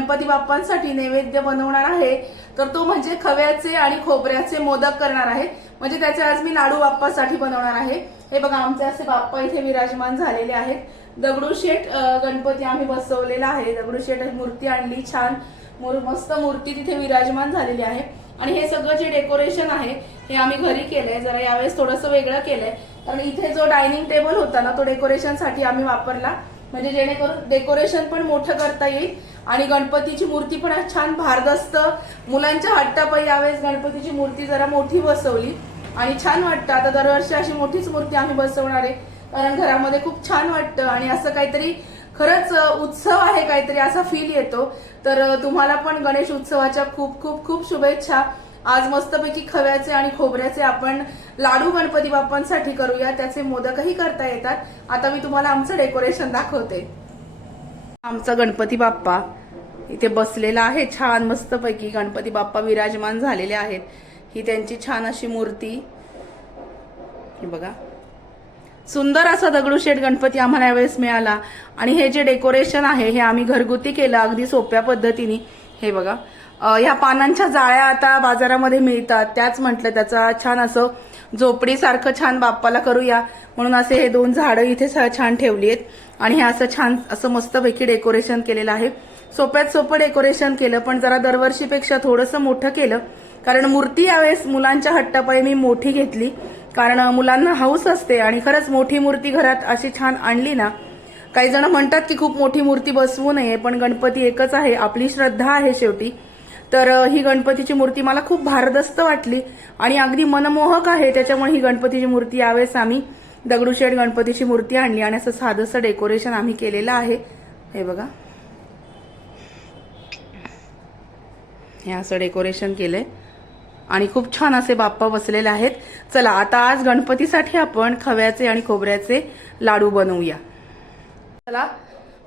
गणपती बाप्पांसाठी नैवेद्य बनवणार आहे. तर तो म्हणजे खव्याचे आणि खोबऱ्याचे मोदक करणार आहे. म्हणजे त्याचे आज मी लाडू बाप्पासाठी बनवणार आहे. हे बघा आमचे असे बाप्पा इथे विराजमान झालेले आहेत. दगडूशेठ गणपती आम्ही बसवलेला आहे. दगडूशेठ मूर्ती आणली छान मूर- मस्त मूर्ती तिथे विराजमान झालेली आहे. आणि हे सगळं जे डेकोरेशन आहे हे आम्ही घरी केलंय. जरा यावेळेस थोडंसं वेगळं केलंय. कारण इथे जो डायनिंग टेबल होता ना तो डेकोरेशनसाठी आम्ही वापरला. म्हणजे जेणेकरून डेकोरेशन पण मोठं करता येईल. आणि गणपतीची मूर्ती पण छान भारदस्त. मुलांच्या हट्टापै यावेळेस गणपतीची मूर्ती जरा मोठी बसवली. आणि छान वाटतं. आता दरवर्षी अशी मोठीच मूर्ती आम्ही बसवणार आहे. कारण घरामध्ये खूप छान वाटतं. आणि असं काहीतरी खरंच उत्सव आहे काहीतरी असा फील येतो. तर तुम्हाला पण गणेश उत्सवाच्या खूप खूप खूप शुभेच्छा. आज मस्तपैकी खव्याचे आणि खोबऱ्याचे आपण लाडू गणपती बाप्पांसाठी करूया. त्याचे मोदकही करता येतात. आता मी तुम्हाला आमचं डेकोरेशन दाखवते. आमचा गणपती बाप्पा इथे बसलेला आहे. छान मस्तपैकी गणपती बाप्पा विराजमान झालेले आहेत. ही त्यांची छान अशी मूर्ती. हे बघा. सुंदर असा दगडूशेठ गणपती आम्हाला यावेळेस मिळाला. आणि हे जे डेकोरेशन आहे हे आम्ही घरगुती केलं अगदी सोप्या पद्धतीने. हे बघा. ह्या पानांच्या जाळ्या आता बाजारामध्ये मिळतात. त्याच म्हटलं त्याचा छान असं झोपडीसारखं छान बाप्पाला करूया. म्हणून असे हे दोन झाडं इथे स- छान ठेवली आहेत. आणि हे असं छान असं मस्तपैकी डेकोरेशन केलेलं आहे. सोप्यात सोपं डेकोरेशन केलं पण जरा दरवर्षीपेक्षा थोडंसं मोठं केलं. कारण मूर्ती यावेळेस मुलांच्या हट्टापायी मी मोठी घेतली. कारण मुलांना हाऊस असते आणि खरंच मोठी मूर्ती घरात अशी छान आणली ना काही जण म्हणतात की खूप मोठी मूर्ती बसवू नये पण गणपती एकच आहे आपली श्रद्धा आहे शेवटी. तर ही गणपतीची मूर्ती मला खूप भारदस्त वाटली आणि अगदी मनमोहक आहे त्याच्यामुळे ही गणपतीची मूर्ती यावेळेस आम्ही दगडूशेठ गणपतीची मूर्ती आणली आणि असं साधंसं डेकोरेशन आम्ही केलेलं आहे. हे बघा. हे असं डेकोरेशन केलंय. आणि खूप छान असे बाप्पा बसलेले आहेत. चला आता आज गणपतीसाठी आपण खव्याचे आणि खोबऱ्याचे लाडू बनवूया. चला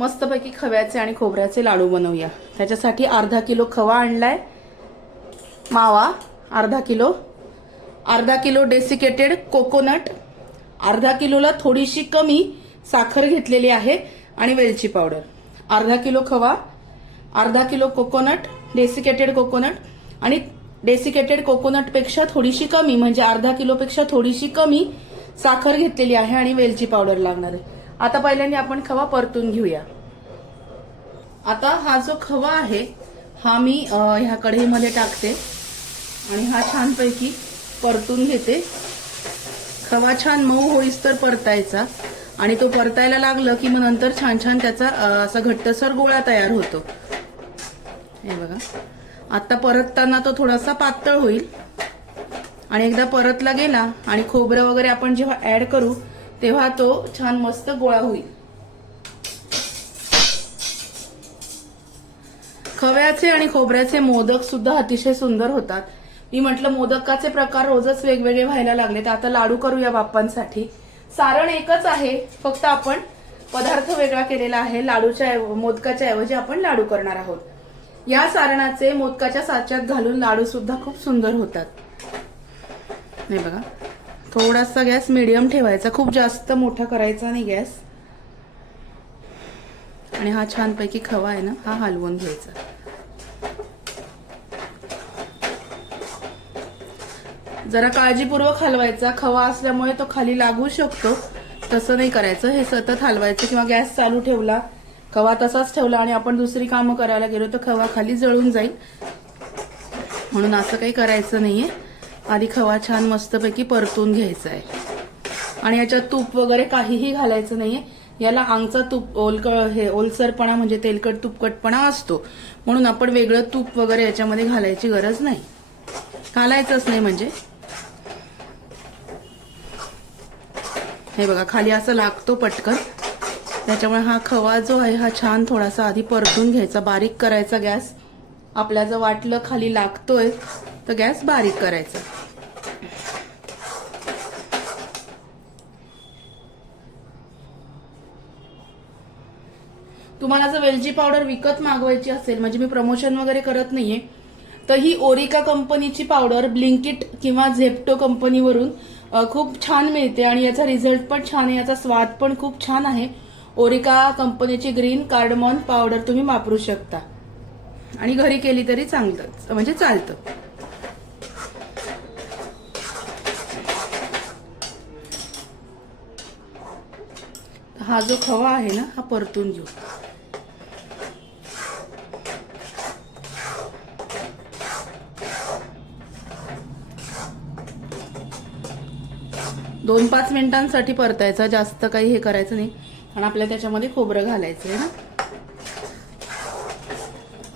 मस्तपैकी खव्याचे आणि खोबऱ्याचे लाडू बनवूया. त्याच्यासाठी अर्धा किलो खवा आणलाय. मावा अर्धा किलो. अर्धा किलो डेसिकेटेड कोकोनट अर्धा किलोला थोडीशी कमी साखर घेतलेली आहे आणि वेलची पावडर. अर्धा किलो खवा अर्धा किलो कोकोनट डेसिकेटेड कोकोनट. आणि डेसिकेटेड कोकोनटपेक्षा थोडीशी कमी म्हणजे अर्धा किलोपेक्षा थोडीशी कमी साखर घेतलेली आहे आणि वेलची पावडर लागणार आहे. आता पहिल्यांदा आपण खवा परतून घेऊया. आता हा जो खवा आहे हा मी ह्या कढईमध्ये टाकते. आणि हा छानपैकी परतून घेते. खवा छान मऊ होईस तर परतायचा. आणि तो परतायला लागलं की मग नंतर छान छान त्याचा असा घट्टसर गोळा तयार होतो. हे बघा. आता परतताना तो थोडासा पातळ होईल. आणि एकदा परतला गेला आणि खोबरं वगैरे आपण जेव्हा ऍड करू तेव्हा तो छान मस्त गोळा होईल. खव्याचे आणि खोबऱ्याचे मोदक सुद्धा अतिशय सुंदर होतात. मी म्हटलं मोदकाचे प्रकार रोजच वेगवेगळे व्हायला लागले तर आता लाडू करूया बाप्पांसाठी. सारण एकच आहे फक्त आपण पदार्थ वेगळा केलेला आहे. लाडूच्या मोदकाच्या ऐवजी आपण लाडू करणार आहोत. या सारणाचे मोदकाच्या साच्यात घालून लाडू सुद्धा खूप सुंदर होतात. नाही बघा. थोडासा गॅस मिडियम ठेवायचा. खूप जास्त मोठा करायचा नाही गॅस. आणि हा छानपैकी खवा आहे ना हा हलवून घ्यायचा. जरा काळजीपूर्वक हलवायचा. खवा असल्यामुळे तो खाली लागू शकतो. तसं नाही करायचं. हे सतत हलवायचं किंवा गॅस चालू ठेवला खवा तसाच ठेवला आणि आपण दुसरी कामं करायला गेलो तर खवा खाली जळून जाईल. म्हणून असं काही करायचं नाहीये. आधी खवा छान मस्तपैकी परतून घ्यायचा आहे. आणि याच्यात तूप वगैरे काहीही घालायचं नाहीये. याला आंगचा तूप ओलक हे ओलसरपणा म्हणजे तेलकट तुपकटपणा असतो. म्हणून आपण वेगळं तूप वगैरे याच्यामध्ये घालायची गरज नाही. घालायचंच नाही म्हणजे. हे बघा खाली असं लागतो पटकन. त्याच्यामुळे हा खवा जो आहे हा छान थोडासा आधी परतून घ्यायचा बारीक करायचा गॅस. आपल्या जर वाटलं खाली लागतोय तर गॅस बारीक करायचा. तुम्हाला जर वेलची पावडर विकत मागवायची असेल म्हणजे मी प्रमोशन वगैरे करत नाहीये तर ही ओरिका कंपनीची पावडर ब्लिंकिट किंवा झेप्टो कंपनीवरून खूप छान मिळते आणि याचा रिझल्ट पण छान आहे याचा स्वाद पण खूप छान आहे. ओरिका कंपनीची ग्रीन कार्डमॉन पावडर तुम्ही वापरू शकता. आणि घरी केली तरी चांगलं. म्हणजे चालतं. हा जो खवा आहे ना हा परतून घेऊ. दोन पाच मिनिटांसाठी परतायचा. जास्त काही हे करायचं नाही. आणि आपल्याला त्याच्यामध्ये खोबरं घालायचं आहे ना.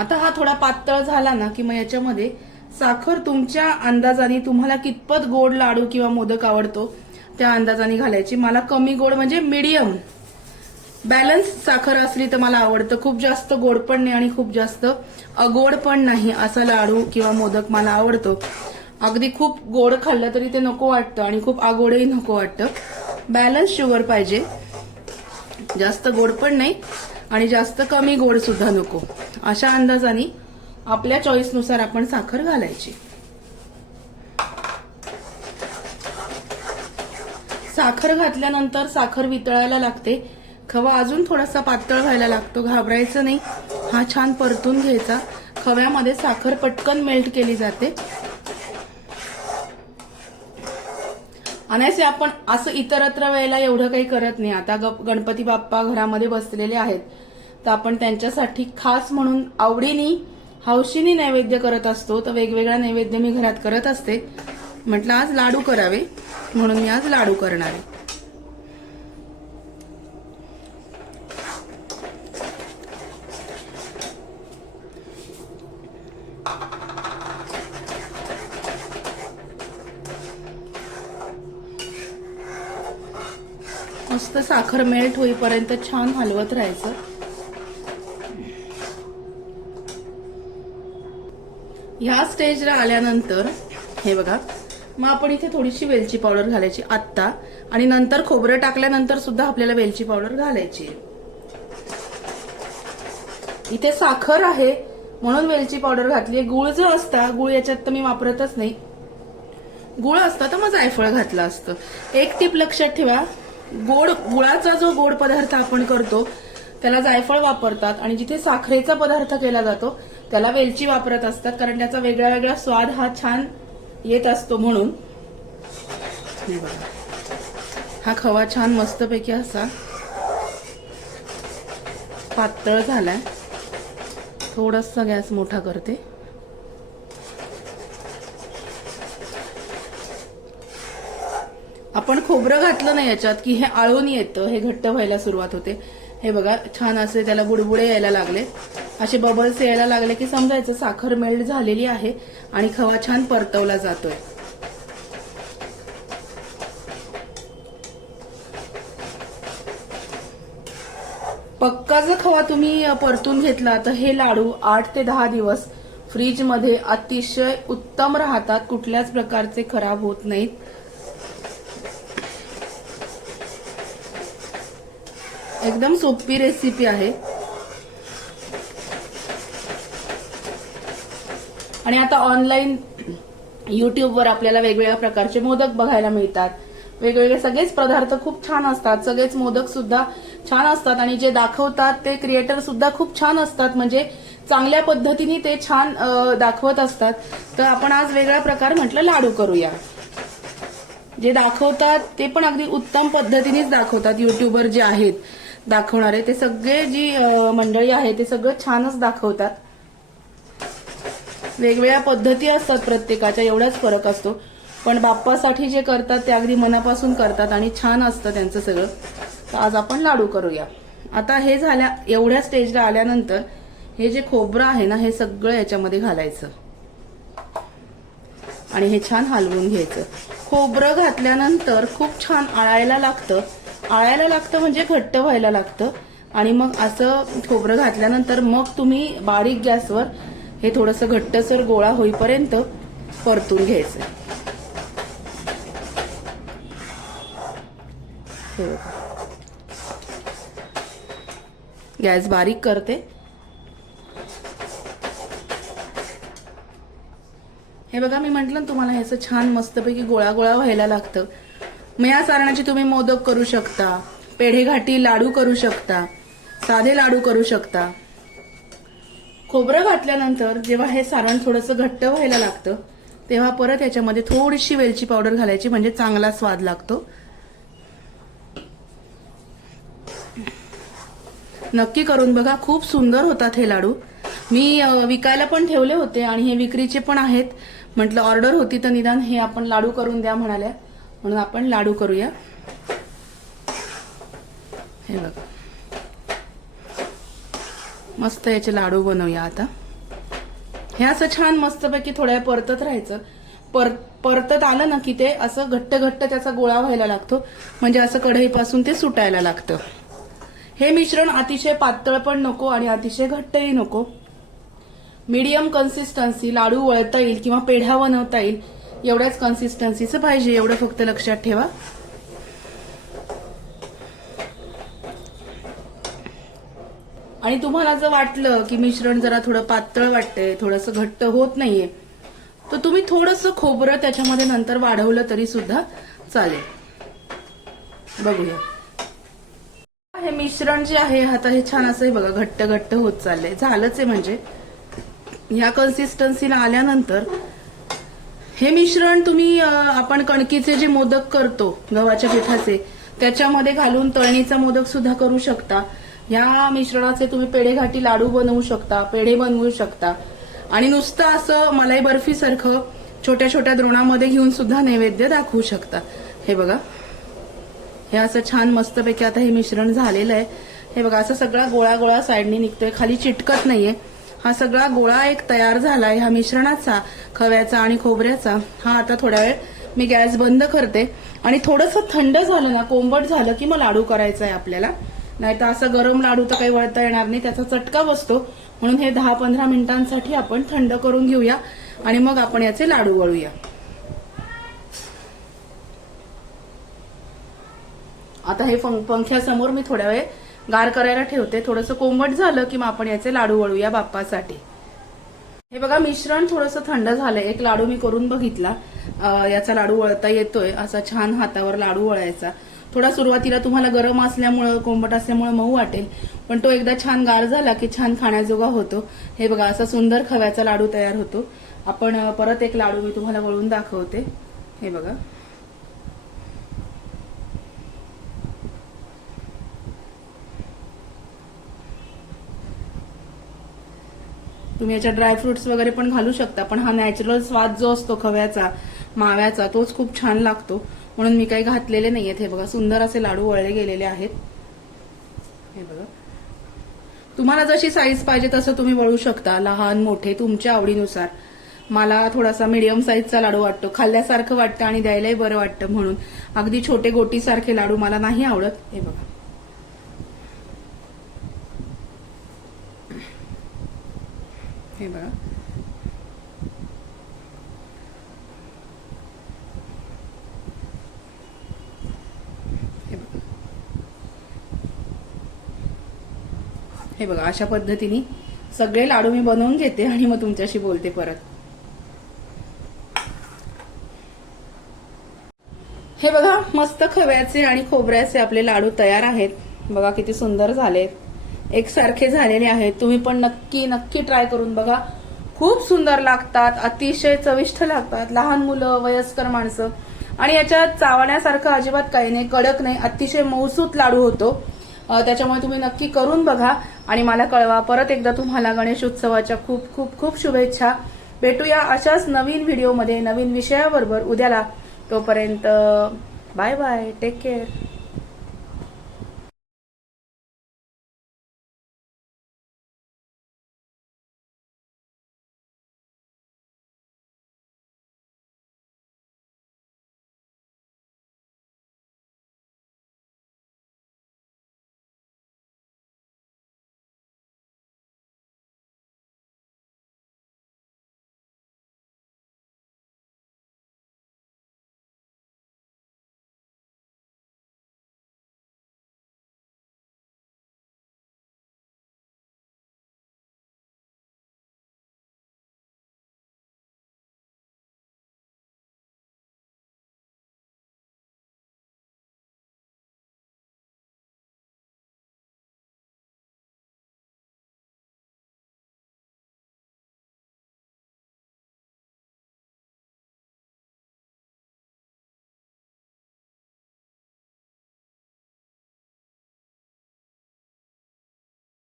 आता हा थोडा पातळ झाला ना की मग याच्यामध्ये साखर तुमच्या अंदाजाने तुम्हाला कितपत गोड लाडू किंवा मोदक आवडतो त्या अंदाजाने घालायची. मला कमी गोड म्हणजे मीडियम बॅलन्स साखर असली तर मला आवडतं. खूप जास्त गोड पण नाही आणि खूप जास्त अगोड पण नाही असा लाडू किंवा मोदक मला आवडतो. अगदी खूप गोड खाल्लं तरी ते नको वाटतं आणि खूप आगोडही नको वाटतं. बॅलन्स शुगर पाहिजे. जास्त गोड पण नाही आणि जास्त कमी गोड सुद्धा नको. अशा अंदाजाने आपल्या चॉईसनुसार आपण साखर घालायची. साखर घातल्यानंतर साखर वितळायला लागते. खवा अजून थोडासा पातळ व्हायला लागतो. घाबरायचं नाही. हा छान परतून घ्यायचा. खव्यामध्ये साखर पटकन मेल्ट केली जाते. अनायसे आपण असं इतरत्र वेळेला एवढं काही करत नाही. आता ग- गणपती बाप्पा घरामध्ये बसलेले आहेत. तर आपण त्यांच्यासाठी खास म्हणून आवडीनी हौशीनी नैवेद्य करत असतो. तर वेगवेगळा नैवेद्य मी घरात करत असते. म्हटलं आज लाडू करावे. म्हणून मी आज लाडू करणार आहे मस्त साखर मेल्ट होईपर्यंत छान हलवत राहायचं. ह्या स्टेजला आल्यानंतर हे बघा मग आपण इथे थोडीशी वेलची पावडर घालायची आत्ता आणि नंतर खोबरं टाकल्यानंतर सुद्धा आपल्याला वेलची पावडर घालायची इथे साखर आहे म्हणून वेलची पावडर घातली गुळ जो असता गुळ याच्यात तर मी वापरतच नाही. गुळ असता तर मग जायफळ घातलं असतं. एक टीप लक्षात ठेवा गोड गुळाचा जो गोड पदार्थ आपण करतो त्याला जायफळ वापरतात आणि जिथे साखरेचा पदार्थ केला जातो त्याला वेलची वापरत असतात कारण त्याचा वेगळा वेगळा स्वाद हा छान येत असतो म्हणून. हा खवा छान मस्तपैकी असा पातळ झालाय. थोडस गॅस मोठा करते. आपण खोबरं घातलं नाही याच्यात की हे आळून येतं हे घट्ट व्हायला सुरुवात होते. हे बघा छान असे त्याला बुडबुडे यायला लागले. असे बबल्स यायला लागले की समजायचं साखर मेल्ट झालेली आहे आणि खवा छान परतवला जातोय. पक्का जर खवा तुम्ही परतून घेतला तर हे लाडू आठ ते दहा दिवस फ्रीजमध्ये अतिशय उत्तम राहतात कुठल्याच प्रकारचे खराब होत नाहीत. एकदम सोपी रेसिपी आहे. आणि आता ऑनलाईन युट्यूबवर आपल्याला वेगवेगळ्या प्रकारचे मोदक बघायला मिळतात. वेगवेगळे सगळेच पदार्थ खूप छान असतात. सगळेच मोदक सुद्धा छान असतात. आणि जे दाखवतात ते क्रिएटर सुद्धा खूप छान असतात. म्हणजे चांगल्या पद्धतीने ते छान दाखवत असतात. तर आपण आज वेगळा प्रकार म्हटलं लाडू करूया. जे दाखवतात ते पण अगदी उत्तम पद्धतीनेच दाखवतात. युट्यूबर जे आहेत दाखवणारे ते सगळे जी मंडळी आहे ते सगळं छानच दाखवतात. वेगवेगळ्या पद्धती असतात प्रत्येकाच्या एवढाच फरक असतो. पण बाप्पासाठी जे करतात ते अगदी मनापासून करतात आणि छान असतं त्यांचं सगळं. तर आज आपण लाडू करूया. आता हे झाल्या एवढ्या स्टेजला आल्यानंतर हे जे खोबरं आहे ना हे सगळं याच्यामध्ये घालायचं. आणि हे छान हलवून घ्यायचं. खोबरं घातल्यानंतर खूप छान आळायला लागतं. आळायला लागतं म्हणजे घट्ट व्हायला लागतं. आणि मग असं खोबरं घातल्यानंतर मग तुम्ही बारीक गॅसवर हे थोडंसं घट्टसर गोळा होईपर्यंत परतून घ्यायचं. गॅस बारीक करते. हे बघा मी म्हटलं ना तुम्हाला ह्याचं छान मस्तपैकी गोळा गोळा व्हायला लागतं. मग या सारणाचे तुम्ही मोदक करू शकता. पेढे घाटी लाडू करू शकता. साधे लाडू करू शकता. खोबरं घातल्यानंतर जेव्हा हे सारण थोडंसं घट्ट व्हायला लागतं तेव्हा परत याच्यामध्ये थोडीशी वेलची पावडर घालायची म्हणजे चांगला स्वाद लागतो. नक्की करून बघा खूप सुंदर होतात हे लाडू. मी विकायला पण ठेवले होते आणि हे विक्रीचे पण आहेत. म्हटलं ऑर्डर होती तर निदान हे आपण लाडू करून द्या म्हणाल्या. म्हणून आपण लाडू करूया. हे बघा. मस्त याचे लाडू बनवूया आता. हे असं छान मस्तपैकी थोड्या परतत राहायचं. पर परतत आलं ना की ते असं घट्ट घट्ट त्याचा गोळा व्हायला लागतो. म्हणजे असं कढईपासून ते सुटायला लागतं. हे मिश्रण अतिशय पातळ पण नको आणि अतिशय घट्टही नको. मीडियम कन्सिस्टन्सी लाडू वळता येईल किंवा पेढा बनवता येईल. एवढ्याच कन्सिस्टन्सीचं पाहिजे एवढं फक्त लक्षात ठेवा. आणि तुम्हाला जर वाटलं की मिश्रण जरा थोडं पातळ वाटतंय थोडंसं घट्ट होत नाहीये तर तुम्ही थोडंसं खोबरं त्याच्यामध्ये नंतर वाढवलं तरी सुद्धा चालेल. बघूया. हे मिश्रण जे आहे आता हे छान असं हे बघा घट्ट घट्ट होत चाललंय. झालंच आहे म्हणजे. ह्या कन्सिस्टन्सीला आल्यानंतर हे मिश्रण तुम्ही आपण कणकीचे जे मोदक करतो गव्हाच्या पिठाचे त्याच्यामध्ये घालून तळणीचा मोदक सुद्धा करू शकता. ह्या मिश्रणाचे तुम्ही पेढेघाटी लाडू बनवू शकता पेढे बनवू शकता. आणि नुसतं असं मलाई बर्फी सारखं छोट्या छोट्या द्रोणामध्ये घेऊन सुद्धा नैवेद्य दाखवू शकता. हे बघा. हे असं छान मस्तपैकी आता हे मिश्रण झालेलं आहे. हे बघा असं सगळा गोळा गोळा साईडनी निघतोय. खाली चिटकत नाहीये. हा सगळा गोळा एक तयार झाला ह्या मिश्रणाचा खव्याचा आणि खोबऱ्याचा. हा आता थोड्या वेळ मी गॅस बंद करते. आणि थोडंसं थंड झालं ना कोंबट झालं की मग लाडू करायचा आहे आपल्याला. नाही तर असं गरम लाडू तर काही वळता येणार नाही त्याचा चटका बसतो. म्हणून हे दहा पंधरा मिनिटांसाठी आपण थंड करून घेऊया. आणि मग आपण याचे लाडू वळूया. आता हे पंख्यासमोर मी थोड्या वेळ गार करायला ठेवते. थोडंसं कोंबट झालं की मग आपण याचे लाडू वळूया बाप्पासाठी. हे बघा मिश्रण थोडंसं थंड झालंय. एक लाडू मी करून बघितला. याचा लाडू वळता येतोय. असा छान हातावर लाडू वळायचा. थोडा सुरुवातीला तुम्हाला गरम असल्यामुळं कोंबट असल्यामुळं मऊ वाटेल. पण तो एकदा छान गार झाला की छान खाण्याजोगा होतो. हे बघा असा सुंदर खव्याचा लाडू तयार होतो. आपण परत एक लाडू मी तुम्हाला वळून दाखवते. हे बघा. तुम्ही याच्यात ड्रायफ्रुट्स वगैरे पण घालू शकता पण हा नॅचरल स्वाद जो असतो खव्याचा माव्याचा तोच खूप छान लागतो. म्हणून मी काही घातलेले नाही आहेत हे बघा सुंदर असे लाडू वळले गेलेले आहेत. हे बघा. तुम्हाला जशी साईज पाहिजे तसं तुम्ही वळू शकता लहान मोठे तुमच्या आवडीनुसार. मला थोडासा मीडियम साईजचा लाडू वाटतो. खाल्ल्यासारखं वाटतं आणि द्यायलाही बरं वाटतं म्हणून. अगदी छोटे गोटीसारखे लाडू मला नाही आवडत. हे बघा. हे बघा. हे बघा. अशा पद्धतीने सगळे लाडू मी बनवून घेते आणि मग तुमच्याशी बोलते परत. हे बघा मस्त खव्याचे आणि खोबऱ्याचे आपले लाडू तयार आहेत. बघा किती सुंदर झालेत. एकसारखे झालेले आहेत. तुम्ही पण नक्की नक्की ट्राय करून बघा. खूप सुंदर लागतात अतिशय चविष्ट लागतात लहान मुलं वयस्कर माणसं. आणि याच्यात चावण्यासारखं अजिबात काही नाही कडक नाही अतिशय मौसूत लाडू होतो. त्याच्यामुळे तुम्ही नक्की करून बघा. आणि मला कळवा परत एकदा तुम्हाला गणेश उत्सवाच्या खूप खूप खूप शुभेच्छा. भेटूया अशाच नवीन व्हिडिओमध्ये नवीन विषयाबरोबर उद्याला. तोपर्यंत बाय बाय टेक केअर